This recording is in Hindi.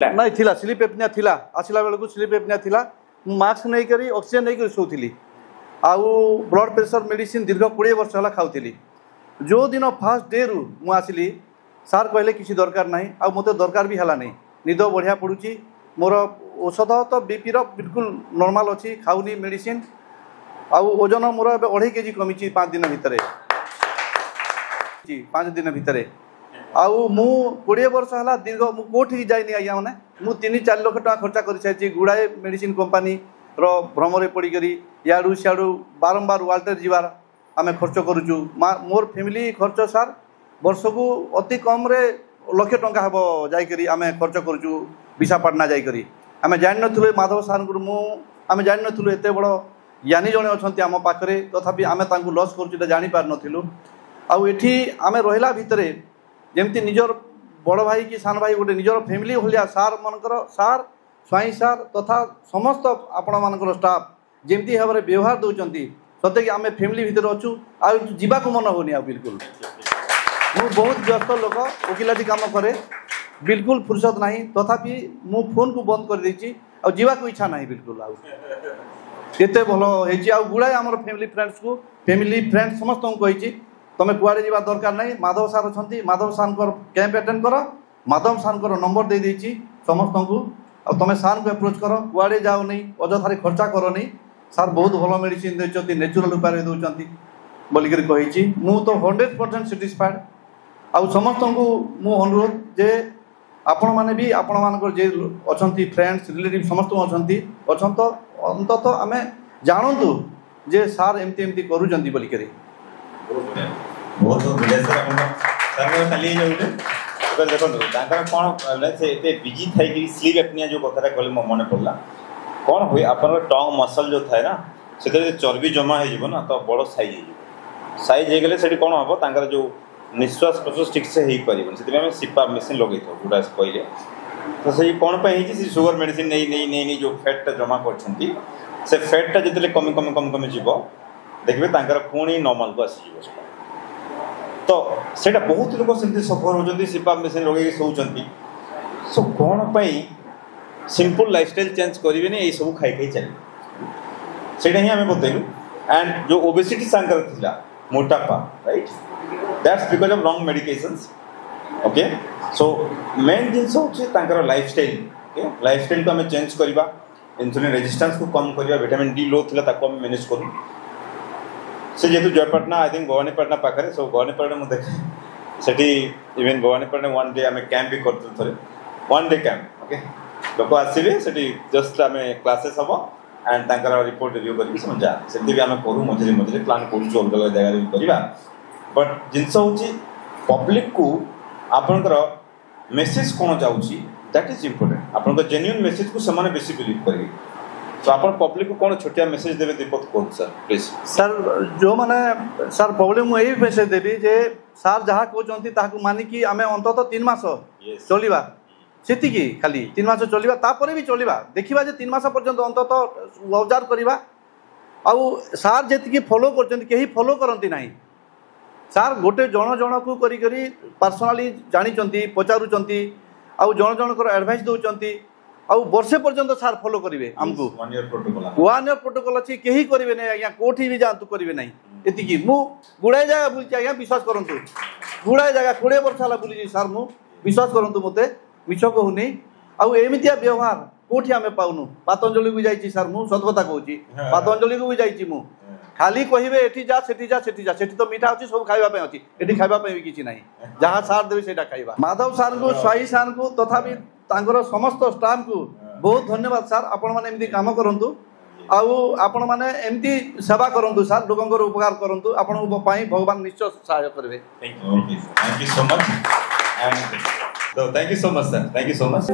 नहीं थिला स्लीप एपनिया थिला आसला बेलू स्लीप एपनिया थिला मास्क नहीं करी ऑक्सीजन नहीं करी सोथी आउ ब्लड प्रेशर मेडिसिन दीर्घ 20 वर्ष है खाऊली जो दिन फास्ट डे रु मु आसली सार कहले किसी दरकार नहीं आ मत दरकार भी है नहीं निद बढ़िया पड़ुची मोर औषध तो बीपी रो बिल्कुल नॉर्मल अच्छी खाऊनी मेडिसिन आउ ओजन मोर 2.5 केजी कमी 5 दिन भितर 5 दिन भितर आउ मु 20 वर्ष है दीर्घ मु कोठी जाइनी आज्ञा मैंने मु 3-4 लाख टका खर्चा कर सारी गुड़ाए मेडिसिन कंपानी रो भ्रम पड़ी याडू सियाडू बारंबार वाल्टर जीवार आम खर्च करुचु मोर फैमिली खर्च सार वर्ष को अति कम रे लक्ष टंका हम जाकरी आम खर्च करुचु विशाखापाटना जाकरी आम जान नु माधव सार आम जान नु एत बड़ ज्ञानी जड़े अच्छा आम पाखे तथापि आम लॉस कर जापार नु आउ एठी आम रहा भितर जमती निजर बड़ भाई कि सान भाई गोटे निजर फैमिली भाया सार मनकर सार स्वाई सार तथा समस्त आपण मानकर स्टाफ जमती भाव में व्यवहार दौरान सत्य कि आम फैमिली भितर अच्छु आवा मन होनी आ बिल्कुल मु बहुत व्यस्त लोक वकिलाती काम करे बिल्कुल फुर्सत नहीं तथापि मु फोन को बंद कर देछि आ जीवा को इच्छा नहीं बिल्कुल आते भल हो गुड़ाए आम फैमिली फ्रेंड्स समस्त को कही तुम कुआड़े जावा दरकार नहीं माधव सार अच्छा माधव सार कैंप अटेंड कर माधव सार नंबर दे देछि समस्त को तुम सार को अप्रोच कर कुआड़े जाओ नहीं अजथारे खर्चा कर नहीं सार बहुत भल मेडिसिन देते नेचुरल उपाय दौरान बोलिक कही मु तो 100% साटिस्फाइड आउ समस्त को मु अनुरोध जे आपण मैंने भी आपण मान जे अच्छा फ्रेंड्स रिलेटिव समस्त अच्छा तो अंतत आम जानतु जे सार एमती एमती करूँ बोलिक बहुत बढ़िया सर खाली देखो कौन से बिजी थी स्लीप एपनिया जो कथा कहले मो मन पड़ा कौन हुए आप टंग मसल जो थाए ना से चर्बी जमा हो ना तो बड़ साइज होगले से कौन हम तर जो निश्वास प्रश्वास ठीक से हो पार से सीपा मेसीन लगे गुड़ा कहले तो से कौन से सुगर मेडिसिन नहीं नहीं नहीं जो फैटा जमा कर फैटा जिते कमी कमी कमी कमी जीव देखिए पुणी नॉर्मल को आसीज तो सेटा बहुत लोग सेमती सफर होती सीपा मेसीन लगे शोचती सो कौन सिंपल लाइफस्टाइल चेंज करेंगे ये सब खाई खाई चलिए से ही आम बतलु एंड जो ओबेसिटी सांकर थिला मोटापा right that's because of wrong medications okay so main जिनस होची लाइफस्टाइल ओके लाइफस्टाइल को आम चेंज करवा इंसुलिन रेजिस्टेंस को कम करवा विटामिन डी लो थिला ताको आम मैनेज करूँ से जेतु जयपाटना आई थिंक भवानीपाटना पाखे सो भवानीपाटना मुझे देखे इवेन भवानीपाटना वन डे आम कैंप भी करते वन डे कैंप ओके लोक आसवे से जस्ट आम क्लासेस हम एंड रिपोर्ट रिव्यू करके जाते भी आम करूँ मझे मझे प्लान करूँ अलग अलग जगह भी करवा बट जिनस हूँ पब्लिक को आपणकर मेसेज कौन जाऊँगी दैट इज इम्पोर्टेंट आप जेन्युइन मेसेज को से बेसी बिलीव करेंगे तो आप पब्लिक को कौन छोटिया मेसेज देवे दीपक कौन सर प्लीज सर जो मैंने सर प्रॉब्लम मुझे मेसेज देवी जे सार जहाँ कहते मानिकी आम अंतत 3 मास चलवा सेतिकी खाली 3 मास चलवा तापर भी चलवा देखा 3 मास पर्यंत अंतत ऑब्जर्व करवा आउ सार जी फॉलो कर फॉलो करती ना सार गोटे जन जन को करी पर्सनाली जानी पचारुंट आउ जन जनकर एडवाइस दौरान आउ वर्षे पर्यंत सार फॉलो करेंगे आमको 1 ईयर प्रोटोकॉल अच्छी कहीं करेंगे नहीं आज्ञा कौटी भी जातु करेंगे ना ये मु गुड़ाए जगह बुलची आज्ञा विश्वास करूँ गुड़ाए जगह 20 वर्ष है बुली सार मु विश्वास करूँ मत मिछ कहूनी आउ एमतिया व्यवहार कौटी आम पाऊनु पतंजलि को जाइए सार मु सतकथा कहूँ पतंजलि को भी जाइए खाली कहे एटी जा सेठी जा सेठी जा सेठी तो मीठा अच्छी सब खावाई अच्छी एटी खावाई भी किसी ना जहाँ सार देवी से खाइबा माधव सार को स्वाई सार को तथापि समस्त स्टाफ को बहुत धन्यवाद सार आपण मैंने एमती काम करूँ आपण मैंने एमती सेवा करूँ सार लोक उपकार करूँ आपण भगवान निश्चय सहाय करेंगे thank you so much sir thank you so much